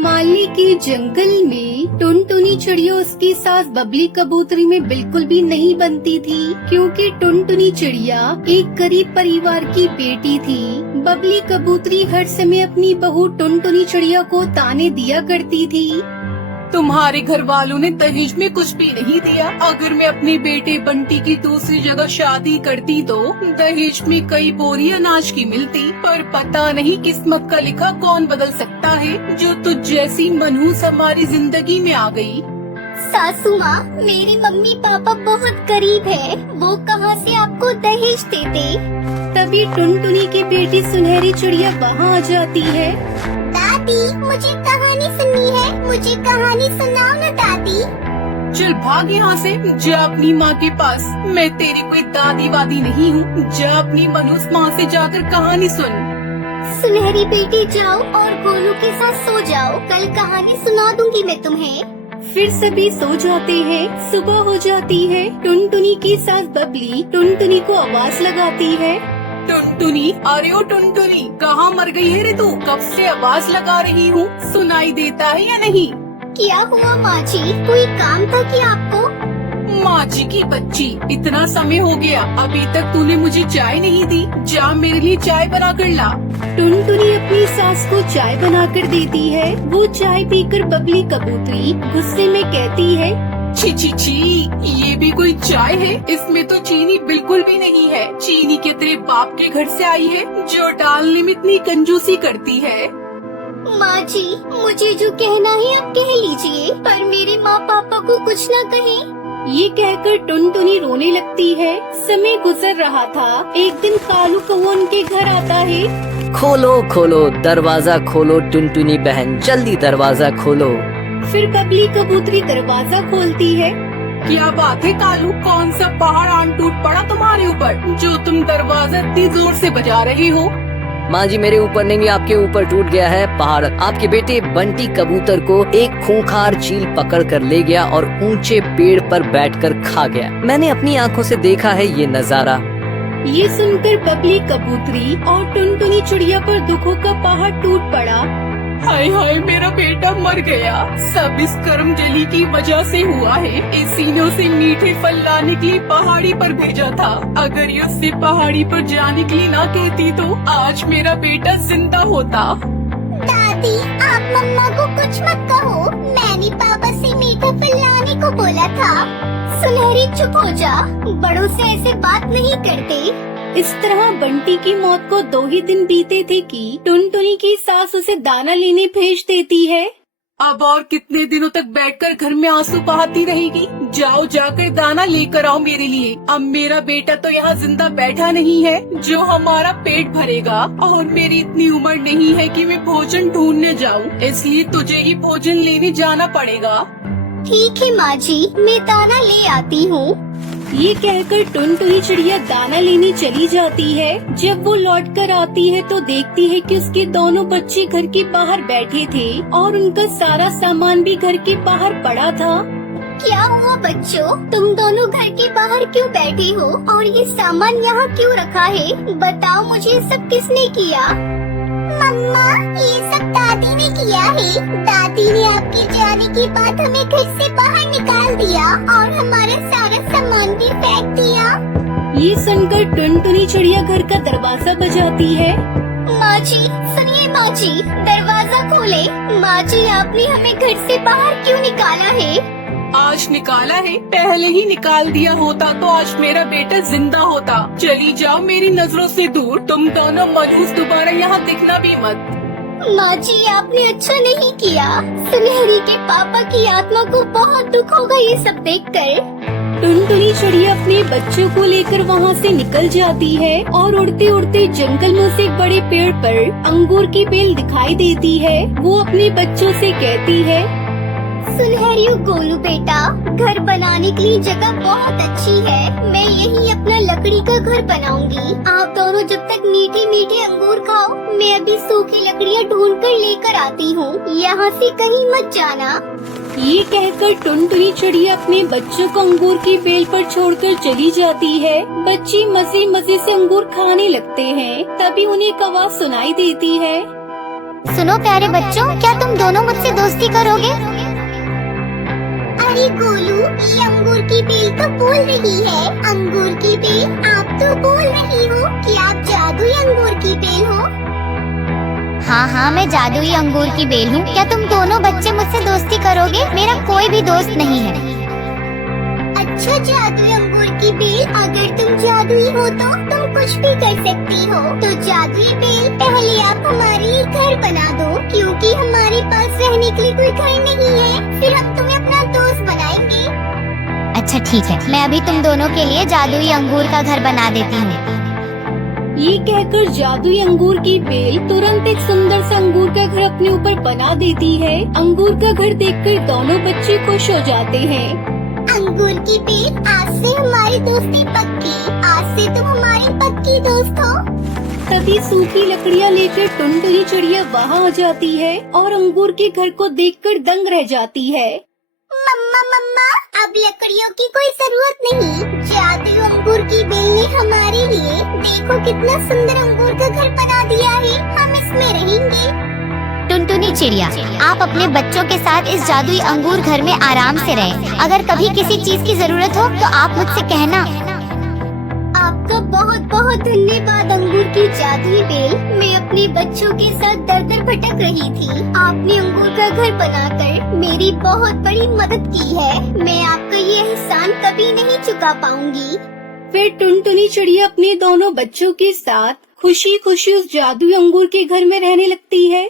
हिमालय के जंगल में टुनटुनी चिड़िया उसकी सास बबली कबूतरी में बिल्कुल भी नहीं बनती थी, क्योंकि टुनटुनी चिड़िया एक गरीब परिवार की बेटी थी। बबली कबूतरी हर समय अपनी बहू टुनटुनी चिड़िया को ताने दिया करती थी। तुम्हारे घर वालों ने दहेज में कुछ भी नहीं दिया। अगर मैं अपने बेटे बंटी की दूसरी जगह शादी करती तो दहेज में कई बोरी अनाज की मिलती, पर पता नहीं किस्मत का लिखा कौन बदल सकता है जो तुझ जैसी मनहूस हमारी जिंदगी में आ गई। सासू माँ, मेरी मम्मी पापा बहुत गरीब है, वो कहाँ से आपको दहेज देते। तभी टुनटुनी की बेटी सुनहरी चिड़िया वहाँ आ जाती है। दादी, मुझे कहानी सुननी है, मुझे कहानी सुनाओ ना दादी। चल भाग यहाँ से, जा अपनी माँ के पास। मैं तेरी कोई दादी वादी नहीं हूँ। जा अपनी मनहूस माँ से जाकर कहानी सुन। सुनहरी बेटी, जाओ और गोलू के साथ सो जाओ, कल कहानी सुना दूंगी मैं तुम्हें। फिर सभी सो जाते हैं। सुबह हो जाती है। टुनटुनी की सास बबली टुनटुनी को आवाज लगाती है। टुनटुनी, अरे ओ टुनटुनी, कहाँ मर गई है रे तू? कब से आवाज लगा रही हूँ, सुनाई देता है या नहीं? क्या हुआ माँ जी, कोई काम था क्या आपको? माँ जी की बच्ची, इतना समय हो गया, अभी तक तूने मुझे चाय नहीं दी। जा मेरे लिए चाय बना कर ला। टुनटुनी अपनी सास को चाय बनाकर देती है। वो चाय पीकर बबली कबूतरी गुस्से में कहती है, छी छी छी, ये भी कोई चाय है? इसमें तो चीनी बिल्कुल भी नहीं है। चीनी के तेरे बाप के घर से आई है, जो डालने में इतनी कंजूसी करती है। माँ जी, मुझे जो कहना है आप कह लीजिए, पर मेरे माँ पापा को कुछ न कहें। ये कहकर टुनटुनी रोने लगती है। समय गुजर रहा था। एक दिन कालू कौआ उनके घर आता है। खोलो खोलो दरवाजा खोलो टुनटुनी बहन, जल्दी दरवाजा खोलो। फिर बबली कबूतरी दरवाजा खोलती है। क्या बात है कालू, कौन सा पहाड़ आन टूट पड़ा तुम्हारे ऊपर जो तुम दरवाजा इतनी जोर से बजा रहे हो? माँ जी, मेरे ऊपर नहीं, आपके ऊपर टूट गया है पहाड़। आपके बेटे बंटी कबूतर को एक खूंखार चील पकड़ कर ले गया और ऊंचे पेड़ पर बैठकर खा गया। मैंने अपनी आंखों से देखा है ये नजारा। ये सुनकर बबली कबूतरी और टुनटुनी चिड़िया पर दुखों का पहाड़ टूट पड़ा। हाय हाय, मेरा बेटा मर गया। सब इस कर्म जली की वजह से हुआ है। इसी ने उसे मीठे फल लाने के लिए पहाड़ी पर भेजा था। अगर ये उससे पहाड़ी पर जाने के लिए ना कहती तो आज मेरा बेटा जिंदा होता। दादी, आप मम्मा को कुछ मत कहो, मैंने पापा से मीठा फल लाने को बोला था। सुनहरी चुप हो जा, बड़ों से ऐसे बात नहीं करते। इस तरह बंटी की मौत को 2 ही दिन बीते थे कि टुनटुनी की सास उसे दाना लेने भेज देती है। अब और कितने दिनों तक बैठकर घर में आंसू बहाती रहेगी? जाओ जाकर दाना लेकर आओ मेरे लिए। अब मेरा बेटा तो यहाँ जिंदा बैठा नहीं है जो हमारा पेट भरेगा, और मेरी इतनी उम्र नहीं है कि मैं भोजन ढूंढने जाऊँ, इसलिए तुझे ही भोजन लेने जाना पड़ेगा। ठीक है माँ जी, मैं दाना ले आती हूँ। ये कहकर टुनटुनी चिड़िया दाना लेने चली जाती है। जब वो लौट कर आती है तो देखती है कि उसके दोनों बच्चे घर के बाहर बैठे थे और उनका सारा सामान भी घर के बाहर पड़ा था। क्या हुआ बच्चों, तुम दोनों घर के बाहर क्यों बैठे हो और ये सामान यहाँ क्यों रखा है? बताओ मुझे, सब किसने किया? मम्मा, ये सब दादी ने किया है। दादी ने आपके जाने के बाद हमें घर से बाहर निकाल दिया और हमारा सारा सामान भी फेंक दिया। ये सुनकर टुनटुनी चिड़िया घर का दरवाजा बजाती है। माँ जी सुनिए, माँ जी दरवाजा खोले। माँ जी, आपने हमें घर से बाहर क्यों निकाला है? आज निकाला है, पहले ही निकाल दिया होता तो आज मेरा बेटा जिंदा होता। चली जाओ मेरी नजरों से दूर, तुम दोनों मनहूस दोबारा यहाँ दिखना भी मत। माँ जी, आपने अच्छा नहीं किया। सुनहरी के पापा की आत्मा को बहुत दुख होगा ये सब देखकर। टुनटुनी चिड़िया अपने बच्चों को लेकर वहाँ से निकल जाती है और उड़ते उड़ते जंगल में से एक बड़े पेड़ पर अंगूर की बेल दिखाई देती है। वो अपने बच्चों से कहती है, सुनहरी गोलू बेटा, घर बनाने के लिए जगह बहुत अच्छी है। मैं यहीं अपना लकड़ी का घर बनाऊंगी। आप दोनों जब तक मीठे मीठे अंगूर खाओ, मैं अभी सूखी लकड़ियाँ ढूंढ कर लेकर आती हूँ। यहाँ से कहीं मत जाना। ये कहकर टुनटुनी चिड़िया अपने बच्चों को अंगूर की बेल पर छोड़कर चली जाती है। बच्चे मजे मजे से अंगूर खाने लगते हैं। तभी उन्हें एक आवाज सुनाई देती है, सुनो प्यारे बच्चों, क्या तुम दोनों मुझसे दोस्ती करोगे? अरे गोलू, ये अंगूर की बेल तो बोल रही है। अंगूर की बेल, आप तो बोल रही हो कि आप जादुई अंगूर की बेल हो। हाँ हाँ, मैं जादुई अंगूर की बेल हूँ। क्या तुम दोनों बच्चे मुझसे दोस्ती करोगे? मेरा कोई भी दोस्त नहीं है। अच्छा जादुई अंगूर की बेल, अगर तुम जादुई हो तो तुम कुछ भी कर सकती हो। तो जादुई बेल, पहले आप हमारे लिए घर बना दो, क्योंकि हमारे पास रहने के लिए कोई घर नहीं है। फिर हम तुम्हें अपना दोस्त बनाएंगे। अच्छा ठीक है, मैं अभी तुम दोनों के लिए जादुई अंगूर का घर बना देती हूँ। ये कहकर जादुई अंगूर की बेल तुरंत एक सुंदर सा अंगूर का घर अपने ऊपर बना देती है। अंगूर का घर देखकर दोनों बच्चे खुश हो जाते हैं। अंगूर की बेल, आज से हमारी दोस्ती पक्की। आज से तुम हमारी पक्की दोस्त हो। तभी सूखी लकड़ियाँ लेकर टुनटुनी चिड़िया वहाँ आ जाती है और अंगूर के घर को देखकर दंग रह जाती है। मम्मा मम्मा, अब लकड़ियों की कोई जरूरत नहीं। जादुई अंगूर की बेल ने हमारे लिए देखो कितना सुंदर अंगूर का घर बना दिया है। हम इसमें रहेंगे। टुनटुनी चिड़िया, आप अपने बच्चों के साथ इस जादुई अंगूर घर में आराम से रहें। अगर कभी किसी चीज की जरूरत हो तो आप मुझसे कहना। आपका बहुत बहुत धन्यवाद अंगूर की जादुई बेल। मैं अपने बच्चों के साथ दर दर भटक रही थी। आपने अंगूर का घर बनाकर मेरी बहुत बड़ी मदद की है। मैं आपका ये एहसान कभी नहीं चुका पाऊंगी। फिर टुनटुनी चिड़िया अपने दोनों बच्चों के साथ खुशी खुशी उस जादुई अंगूर के घर में रहने लगती है।